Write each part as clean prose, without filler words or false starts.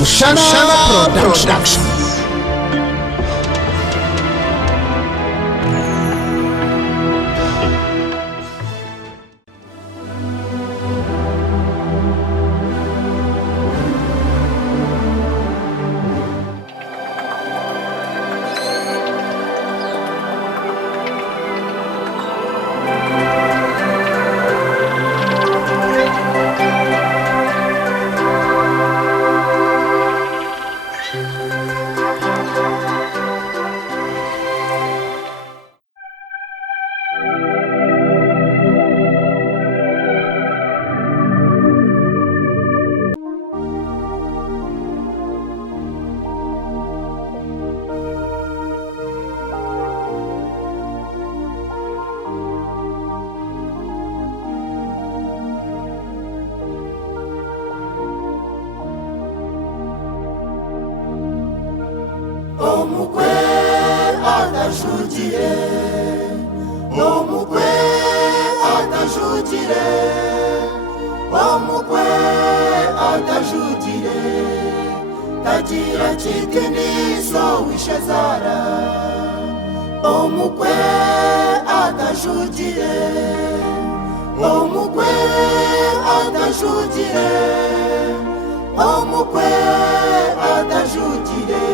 Mushana Production. Omukwe atajugire, omukwe atajugire, omukwe atajugire, tagira chitiniso wishazara. Omukwe atajugire, omukwe atajugire, omukwe atajugire.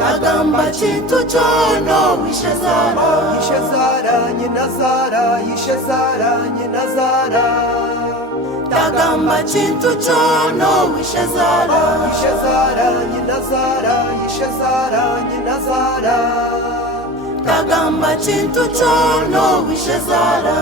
Kagamba chintu chono wishazara, Ishazara nyinazara, Ishazara nyinazara. Kagamba chintu chono wishazara, Ishazara nyinazara, Ishazara nyinazara. Kagamba chintu chono wishazara.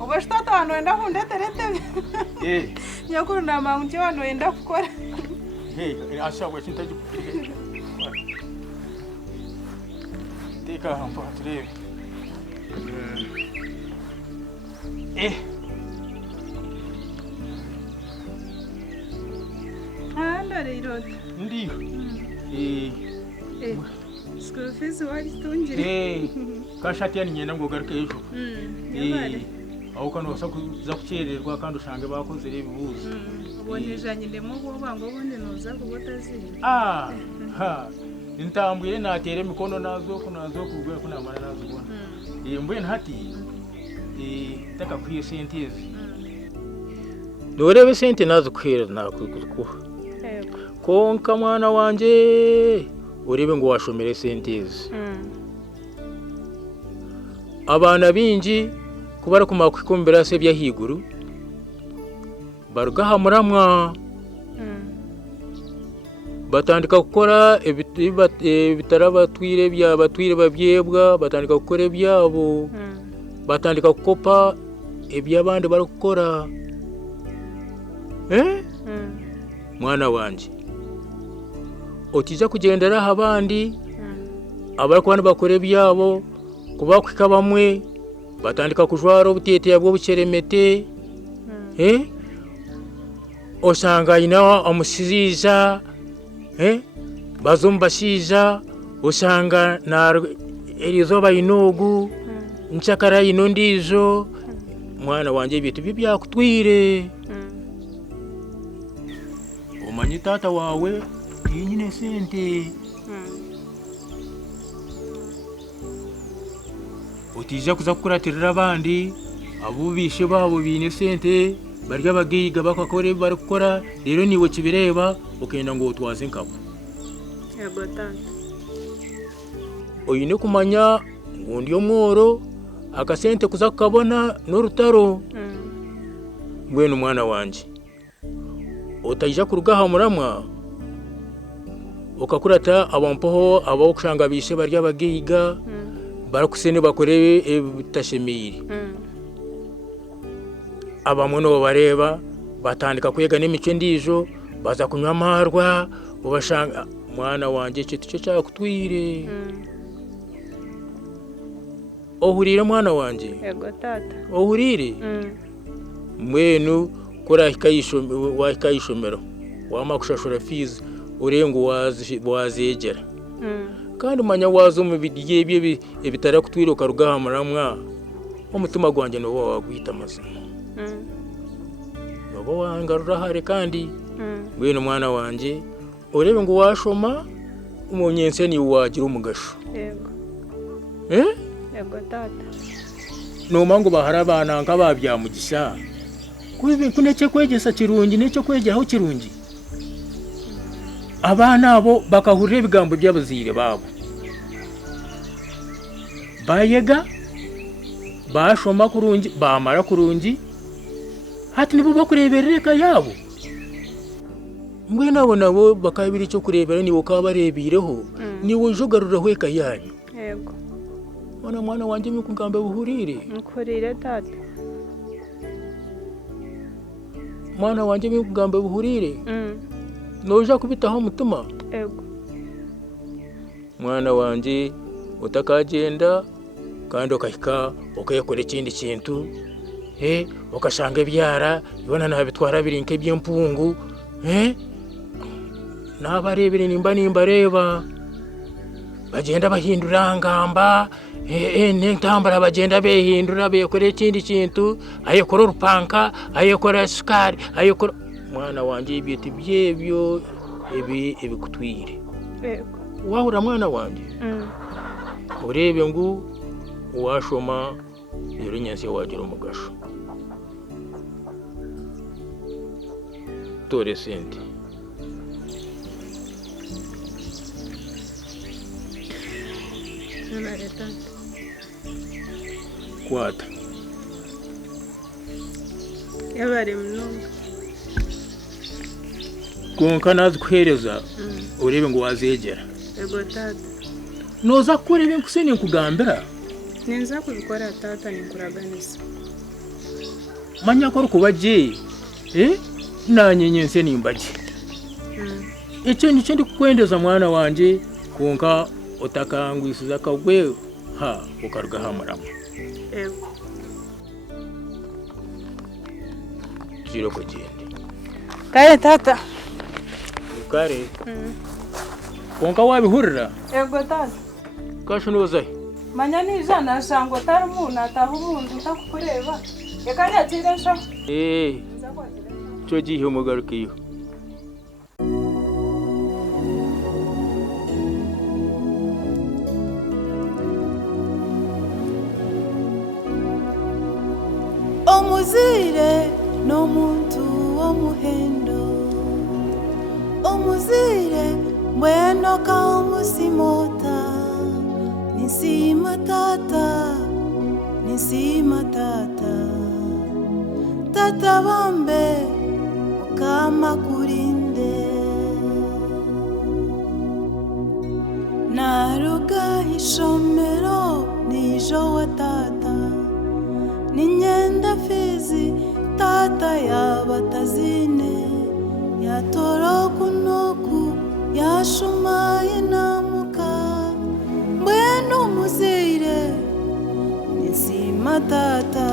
Uba shitata wanoenda kundeterete nyakuru na maunti wanoenda kukora asha weshintaje teka hampa turebe ndare irota ndiyo school fees walitungire kashati yani nyenda ngo garuke ejo yabare aho kano za kucererwa kandi ushange bakoze ibibuzo ubonejanye ndemo bango bonde noza kubotazira ha intambwe natere mikono nazo kugwe kunamara nazo bona mbuye ntati taka kwiye sentezi Dorebe sente nazo kwira nakukuha konka mwana wanje urebe ngo washomere sentezi abana binji kubara kumakwikumbira se byahiguru barugaha muramwa batandika gukora bitarabatwire byabatwire babyebwa batandika gukora byabo batandika gukopa ibyabandi bari gukora mwana wanje otija kugendera abandi abari kubana bakore byabo kubakwika bamwe batandika kujwara obutete bwo buceremete osanga ina omusiziza bazombashiza osanga na erizoba inogu nchakara ino ndizo mwana wanje bitu bibyakutwire omanyi tata wawe tinyine sente utija kuza kukuratirira abandi abubishe babo bine sente barya bagiga bakakore bari gukora rero niwe kibireba ukenda ngo utwaze nkabo yagotanda oyine kumanya ngo ndiyo mworo akasente kuza kukabona n'urutaro ngweno mwana wanje utajya kurugaha muramwa ukakurata abampoho abakushanga bishe barya bagiga barakusene bakore bitashemire abamwe no bareba batandika kwega n'imico ndijo baza kunywa amarwa ubashanga mwana wanje cyo cyakutwire ohurire mwana wanje Yego tata. ohurire mwenu kora ikayishomero wama kushashura fees urengo wazegera kandi manya wazo mu bidiye bye ebitara kutwire ukarugahamuramwa umutima gwanje no wagwita amazima babo wangarura hare kandi mwenu mwana wanje urebe ngo washoma umunyense ni wagira umugasho Yego. Yego tata. no mango bahara abana nk'ababyamugisha kubi kuneke kwegesa kirungi necyo kwegeho kirungi abana abo bakahurira ibigambo by'abazire babo bayega bashoma kurungi bamara kurungi hati nibo bakurebereka yabo mwe nabo bakabiri cyo kurebera nibo kabarebireho niwo jogarura hweka yanyu Yego. mwana wanje mikugamba buhurire Mukurire tata. mwana wanje mikugamba buhurire noja kubitaho mutima Yego. mwana wanje utakagenda kandi ukahika ukayekora ikindi kintu ukashanga ibyara ibona nabitwara birinke by'impungu nabarebere nimba reba bagenda bahindura ngamba n'intambara bagenda behindura bekora ikindi kintu ayekora urupanka ayekora sukari ayekora mwana wanje ibiti byebyo ebikutwire Yego. wahura mwana wanje urebe ngo washoma rero nyense wagira umugasho tore sente Nare tata. kwata Yabari mnongo. konka nazi kuhereza urebe ngo wazegera Yego tata. noza kurebe nkusene nkugambira Ninza kubikora tata nikuraganisa. manya ko rukubaje nanyenyense nimbaje icyo nicyo ndi kukwendeza mwana wanje konka utakangwisiza kagwe ukarugahamuramo Yego. tujire kugende Kare tata. kare konka wabihurira Yego tata. kasho nozahe Manya nijana shango tari umuntu ataha umuntu utakukureba. Yekanya atire sho. cyo gihe umugarukiyo Omuzire n'omuntu w'omuhendo omuzire mbweno kaumusimota nisima tata tata bambe ukama kurinde naruga ishomero nijo wa tata ninyenda fizi tata yabatazine yatoroku noku yashumaye namuka mbwenu muzire nisima tata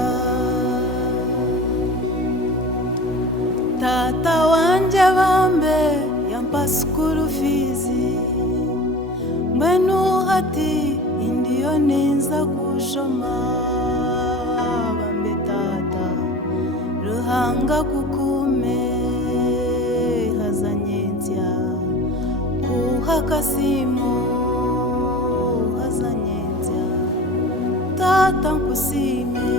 wanje bambe yampasukuru fizi mbwenu hati indiyo ninza kushoma ruhanga kukume hazanyenzya kuhakasimo hazanyenzya tata nkusime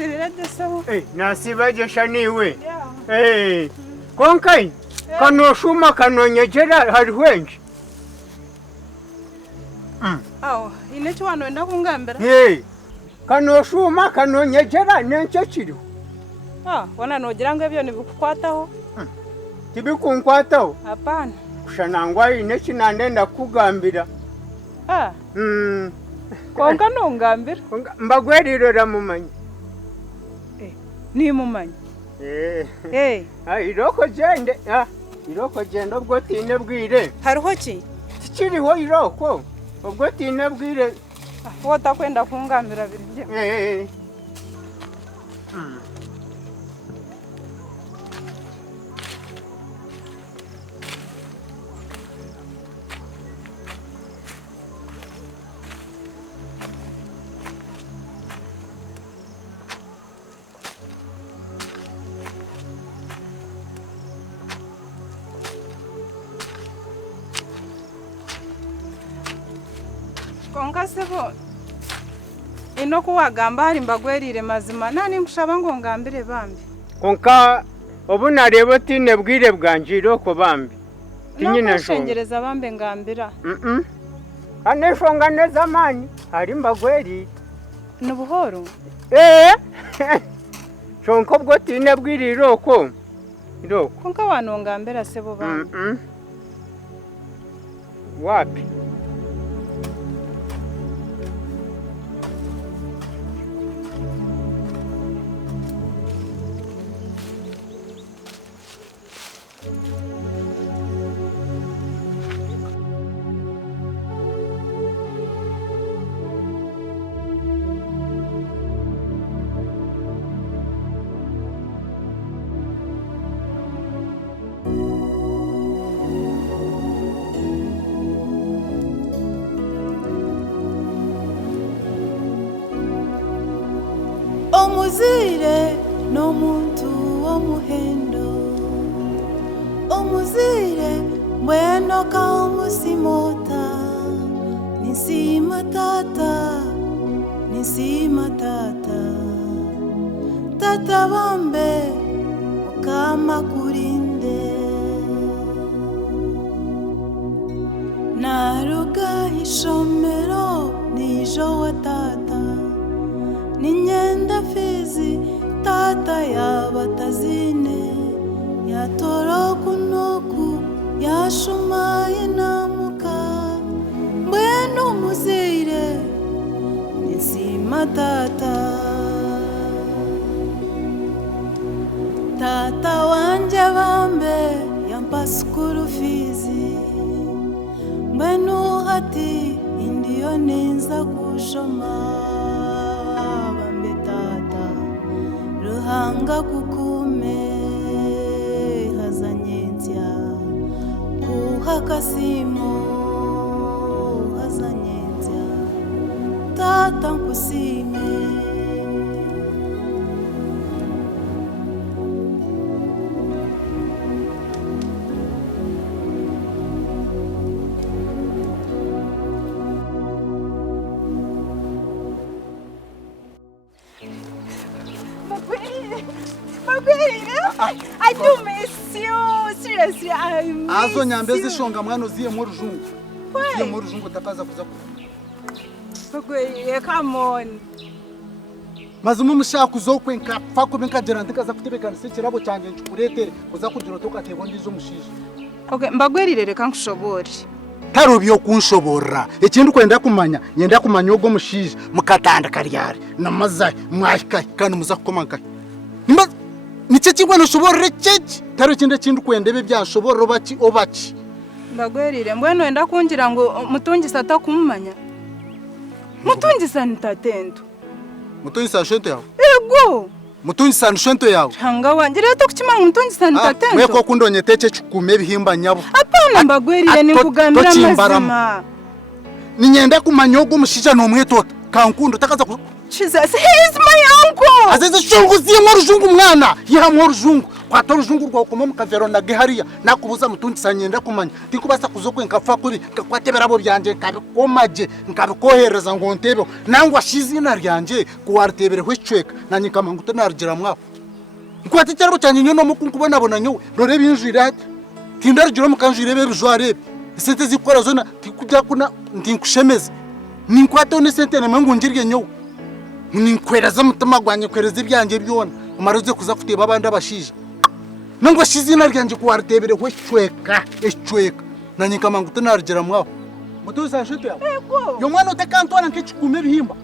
nasibira desabo. nasibagesha niwe konkai kanoshuma kanonyegera hari wengi Aho inecho wano enda kungambira. Kanoshuma kanonyegera nencho kiriho Wana nogira ngo ebyo nibikukwataho. Tibikunkwataho Hapana. Kushanangwa inechi nandenda kugambira Konka nungambira. Mbagwerirora mumanyi Ni mumanyi. Iroko jende iroko jende ubwo tine bwire Hariho ki? Kiriho iroko ubwo tine bwire Wota kwenda kungambira birije. Konka sebo ino kuwagamba hari mbagwerire mazima nani nkushaba ngo ngambire bambi konka obu narebo tine bwire bwanjiro ko bambi tinyine nshongereza bambe ngambira aneshonga neza mani hari mbagweri nubuhoro shonko bwo tine bwire iroko konka wanongambira sebo bambi wapi Omuzire n'omuntu w'omuhendo Omuzire mbweno ka omusimota Nisima tata Tata bambe ukama kurinde Naruga ishomero nijo wa tata Ninyenda fizi tata ya batazine ya toroku noku ya shumaye namuka mbwenu muzire nisima tata wanje bambe yampa skulu fizi mbwenu hati indiyo ninza kushoma Ruhanga kukume hazanyenzya kuhakasimo hazanyenzya tata nkusime I do miss you. Seriously, I miss Azo nyambezi shonga mwana uziye mu rujungu. Uziye mu rujungu takaza kuza come on. Mazumu mushaka uzokwenka fako benkagera ndikaza kutebekana sekirabo cyanje ncukurete kuza kugira toka tebo ndizo mushije. Okay, mbagwerire reka nkushobore. Tarubyo kunshobora. Ikindi kwenda kumanya, yenda kumanya ubwo mushije mukatanda kariyari namaza mwashika kandi muzakomanka. Niche kingwa nshobora cece taro kindi kwendebe byashobora obaki mbagwerire mbweno enda kungira ngo mutungisa atakumanya mutungisa nitatendo mutungisa shento yawe ego mutungisa shento yawe hanga wanje rero tukimanga mutungisa nitatendo mweko kundonye tece chukume bihimba nyabo apana mbagwerire nikugambira mazima ninyenda kumanya ubwo mushija no mwetota kankundo takaza Jesus, he is my uncle. Azeze shungu ziye mu rujungu mwana. Yiha mu rujungu. kwata urujungu rwawe kuma mukavero na gehariya nakubuza mutungisa nyenda kumanya ndikubasa kuzokwe nkapfa kuri ngakwatebera abo byanje nkabikomaje nkabikohereza ngo ntebe nangwa shizina ryanje kuwartebere hwecweka nanyikama nguto nargira mwako nkwati cyarbo cyanye nyo no mukubona bona nyo nore binjira ati tindargira mukanjire be bijware sente zikora zona tikujya kuna ndinkushemeze ninkwata ne sente ne mangu ngirye nyo ninkweraza mutama gwanye kwereza ibyanjye byona umaruze kuza kuteba abandi abashije nangwa shizina ryanje kuwartebere hwecweka ecweka nanyikama nguto nargira mwako mutuza nshuti yawe yo mwana utakantwana nk'ikikume bihimba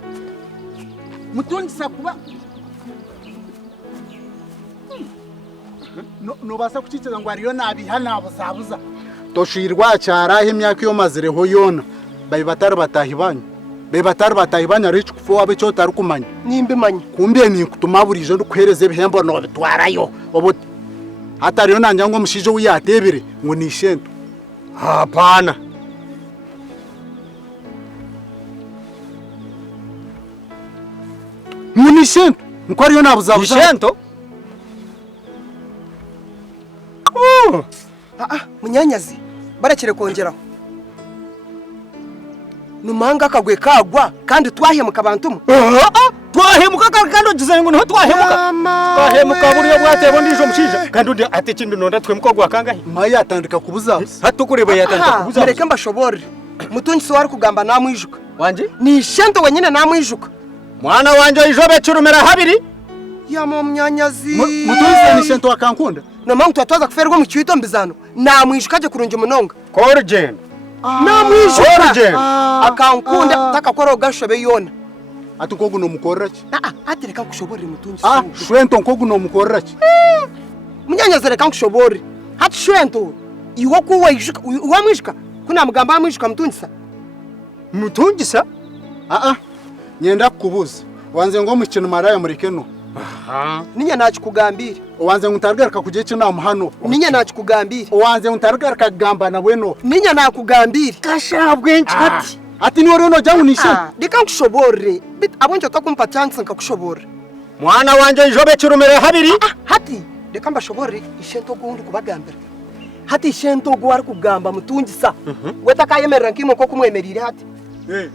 mutungisa kuba no basa kuciceza ngo ariyo nabiha nabuzabuza toshirwa cyarahe imyaka yo mazireho yona bayi batari batahibanya rich kufo abe cyo tarukumanya nimbe manya kumbe ni kutuma burije ndukwereze bihembo no bitwarayo obo hatariyo nanja ngo mushije uyatebere ngo ni shento hapana muni shento nko ariyo nabuzabuza shento munyanyazi barekere kongeraho numanga kagwe kagwa kandi twahemuka abantu twahemuka kandi ugize ngo niho twahemuka buriya bwatebo ndijo mushije kandi undi ate kindi nonda twemuka gwa kangahe maya yatandika kubuza hatukureba yatandika kubuza mereke mbashobore mutunzi wari kugamba namwijuka wanje ni shento wenyine namwijuka mwana wanje ijobe curumera habiri ya munyanyazi mutunzi ni shento akankunda namangu twatoza kuferwa mu cyito mbizano namwijuka je kurunje munonga korgen namwijuka akankunda takakora ugashobe yona atukogu no mukorraki atereka kushoborera mutunzi shwento nkogu no mukorraki munyanyazi reka kushobore hati shwento iwo kuwa ijuka wamwijuka kuna mugamba amwijuka mutungisa nyenda kubuza wanze ngo mukino maraya murekeno ninya nakikugambira wanze ngutargaraka kuje kina muhano ninya nakikugambira wanze ngutargaraka gamba na weno ninya nakugambira kashabwe nchati ati ni wori no jangu nishe dika kushobore bit abonje takumpa chance nkakushobora mwana wanje ijobe curumera habiri hati dika mbashobore ishento gundi kubagambira hati ishento go ari kugamba mutungisa weta kayemerera nkimo ko kumwemerire hati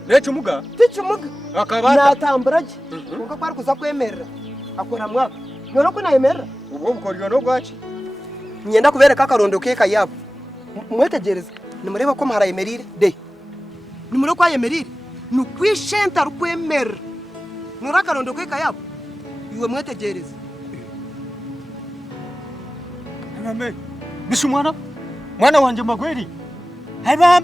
necumuga ticumuga akabata natamburaje uko kwari kuza kwemerera akora mwaka none ko nayemerera ubwo bukoryo no gwaci nyenda kubereka akarondo keka yabo mwetegereza nimureba ko mharayemerire de nimuro kwa yemerire nukwishenta rukwemera nura karondo keka yabo iwe mwetegereza ngame bisumwana mwana wanje magweri haibam